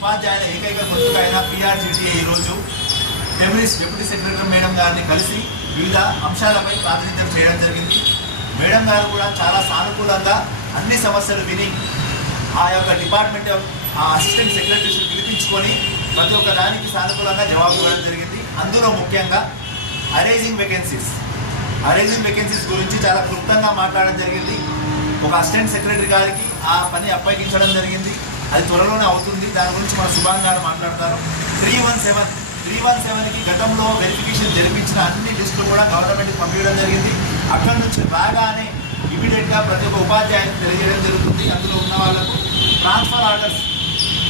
ఉపాధ్యాయుల ఏకైక గొంతుకైన పిఆర్జీటీఏ ఈరోజు ఫెమినిస్ట్ డిప్యూటీ సెక్రటరీ మేడం గారిని కలిసి వివిధ అంశాలపై ప్రాతినిధ్యం చేయడం జరిగింది. మేడం గారు కూడా చాలా సానుకూలంగా అన్ని సమస్యలు విని ఆ యొక్క డిపార్ట్మెంట్ ఆ అసిస్టెంట్ సెక్రటరీస్ని పిలిపించుకొని ప్రతి ఒక్క దానికి సానుకూలంగా జవాబు ఇవ్వడం జరిగింది. అందులో ముఖ్యంగా అరేజింగ్ వేకెన్సీస్ అరేజింగ్ వేకెన్సీస్ గురించి చాలా క్లుప్తంగా మాట్లాడడం జరిగింది. ఒక అసిస్టెంట్ సెక్రటరీ గారికి ఆ పని అప్పగించడం జరిగింది. అది త్వరలోనే అవుతుంది. దాని గురించి మన సుభాన్ గారు మాట్లాడతారు. Three one seven three one సెవెన్కి గతంలో వెరిఫికేషన్ జరిపించిన అన్ని లిస్టులు కూడా గవర్నమెంట్కి పంపించడం జరిగింది. అక్కడి నుంచి రాగానే ఇమీడియట్గా ప్రతి ఒక్క ఉపాధ్యాయునికి తెలియజేయడం జరుగుతుంది. అందులో ఉన్న వాళ్ళకు ట్రాన్స్ఫర్ ఆర్డర్స్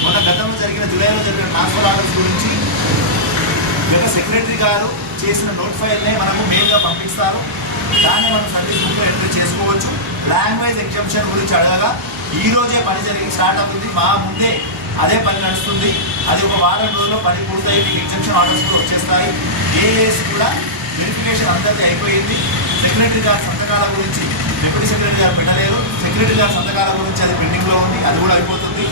మొన్న గతంలో జరిగిన జూలైలో జరిగిన ట్రాన్స్ఫర్ ఆర్డర్స్ గురించి గత సెక్రటరీ గారు చేసిన నోట్ ఫైల్నే మనకు మెయిల్గా పంపిస్తారు. దాన్ని మనం సర్వీస్ బుక్లో ఎంట్రీ చేసుకోవచ్చు. లాంగ్వేజ్ ఎగ్జామ్షన్ గురించి అడగగా ఈ రోజే పని జరిగి స్టార్ట్ అవుతుంది. మా ముందే అదే పని నడుస్తుంది. అది ఒక వారం రోజుల్లో పని పూర్తయి మీకు ఎగ్జామ్షన్ ఆర్డర్స్ కూడా వచ్చేస్తాయి. ఏఏఎస్ కూడా వెరిఫికేషన్ అందరికీ అయిపోయింది. సెక్రటరీ గారి సంతకాల గురించి డిప్యూటీ సెక్రటరీ గారు పెట్టలేరు సెక్రటరీ గారి సంతకాల గురించి అది పెండింగ్లో ఉంది. అది కూడా అయిపోతుంది.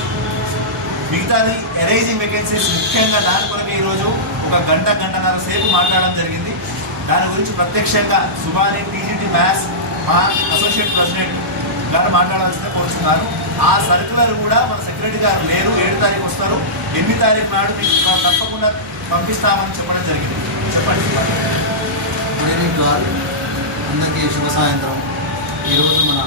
మిగతాది ఎరైజింగ్ వేకెన్సీస్ ముఖ్యంగా దాని కొరకు ఈరోజు ఒక గంట గంటన్నర సేపు మాట్లాడడం జరిగింది. దాని గురించి ప్రత్యక్షంగా సుబాని టీజీటీ మ్యాథ్స్ మా అసోసియేట్ ప్రెసిడెంట్ గారు మాట్లాడాల్సిందే కోరుతున్నారు ఆ సర్కులర్ కూడా మన సెక్రటరీ గారు లేరు. ఏడు తారీఖు వస్తారు. ఎనిమిది తారీఖు నాడు మీకు తప్పకుండా పంపిస్తామని చెప్పడం జరిగింది. చెప్పండి. గుడ్ ఈవినింగ్ అందరికీ శుభ సాయంత్రం. ఈరోజు మన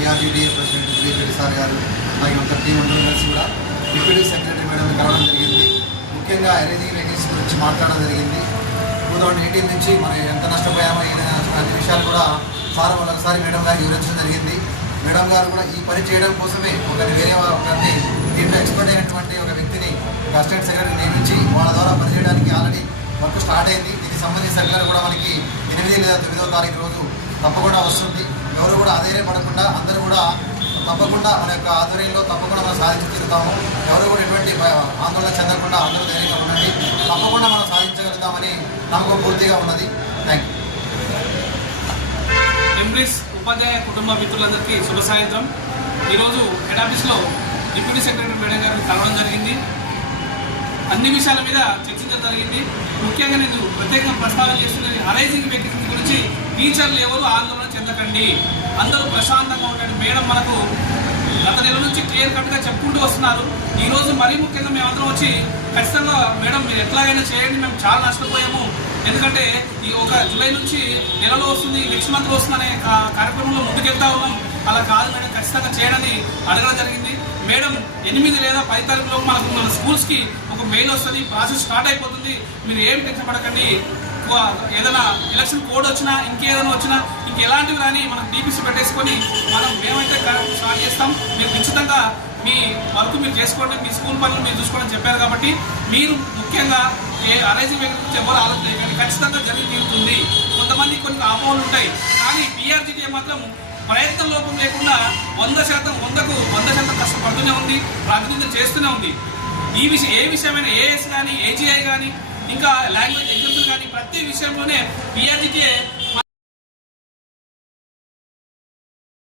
ERDDA president Dilip Reddy sir garu అలాగే అంత టీం అందరం కలిసి కూడా డిప్యూటీ సెక్రటరీ మేడం కలవడం జరిగింది. ముఖ్యంగా ఎరేజింగ్ వేకెన్సీ గురించి మాట్లాడడం జరిగింది. టూ థౌజండ్ ఎయిటీన్ నుంచి మనం ఎంత నష్టపోయామో ఈ అన్ని విషయాలు కూడా సార్ ఒకసారి మేడం గారు వివరించడం జరిగింది. మేడం గారు కూడా ఈ పని చేయడం కోసమే ఒకరి వేరే ఒకరిని దీంట్లో ఎక్స్పర్ట్ అయినటువంటి ఒక వ్యక్తిని ఒక అసిస్టెంట్ సెక్రటరీ నియమించి వాళ్ళ ద్వారా పనిచేయడానికి ఆల్రెడీ వర్క్ స్టార్ట్ అయింది. దీనికి సంబంధించిన సర్కులర్ కూడా మనకి ఎనిమిది లేదా తొమ్మిదో తారీఖు రోజు తప్పకుండా వస్తుంది. ఎవరు కూడా అధైర్యపడకుండా అందరూ కూడా తప్పకుండా మన యొక్క ఆధ్వర్యంలో తప్పకుండా మనం సాధించి తిరుగుతాము ఎవరు కూడా ఎటువంటి ఆందోళన చెందకుండా అందరూ ధైర్యంగా ఉండండి. తప్పకుండా మనం సాధించగలుగుతామని నమ్మకం పూర్తిగా ఉన్నది. థ్యాంక్ యూ ఎంప్లీస్ ఉపాధ్యాయ కుటుంబ మిత్రులందరికీ శుభ సాయంత్రం. ఈరోజు హెడ్ ఆఫీస్లో డిప్యూటీ సెక్రటరీ మేడం గారిని కలవడం జరిగింది. అన్ని విషయాల మీద చర్చించడం జరిగింది. ముఖ్యంగా నేను ప్రత్యేకంగా ప్రస్తావన చేస్తున్నది అరైజింగ్ వేకెన్సీ గురించి టీచర్లు ఎవరు ఆందోళన చెందకండి. అందరూ ప్రశాంతంగా ఉండండి. మేడం మనకు గత నెల నుంచి క్లియర్ కట్గా చెప్పుకుంటూ వస్తున్నారు. ఈరోజు మరీ ముఖ్యంగా మేమందరం వచ్చి ఖచ్చితంగా మేడం మీరు ఎట్లాగైనా చేయండి. మేము చాలా నష్టపోయాము. ఎందుకంటే ఈ ఒక జూలై నుంచి నెలలో వస్తుంది నెక్స్ట్ మంత్ వస్తుంది అనే కార్యక్రమంలో ముందుకెళ్తా ఉన్నాం. అలా కాదు మేడం ఖచ్చితంగా చేయడని అడగడం జరిగింది. మేడం ఎనిమిది లేదా పది తారీఖులో మనకు మన స్కూల్స్కి ఒక మెయిల్ వస్తుంది ప్రాసెస్ స్టార్ట్ అయిపోతుంది. మీరు ఏం టెన్షన్ పడకండి. ఏదైనా ఎలక్షన్ కోడ్ వచ్చినా ఇంకేదైనా వచ్చినా ఇంకెలాంటివి కానీ మనం డీపీసీ పెట్టేసుకొని మనం మేమైతే స్టార్ట్ చేస్తాం. మీరు ఖచ్చితంగా మీ వర్క్ మీరు చేసుకోండి మీ స్కూల్ పనులు మీరు చూసుకోవడం చెప్పారు కాబట్టి మీరు ముఖ్యంగా ఏ అరేంజ్ గురించి ఎవరు ఆలోచన ఖచ్చితంగా జరిగి తీరుతుంది. కొంతమంది కొన్ని అపోహలు ఉంటాయి. కానీ పీఆర్జీకే మాత్రం ప్రయత్నం లోపం లేకుండా వంద శాతం వందకు వంద శాతం కష్టపడుతూనే ఉంది ప్రాతినిధ్యం చేస్తూనే ఉంది. ఈ విషయం ఏ విషయమైన ఏఎస్ కానీ ఏజీఐ కానీ ఇంకా లాంగ్వేజ్ ఎగ్జామ్స్ కానీ ప్రతి విషయంలోనే పీఆర్జీకే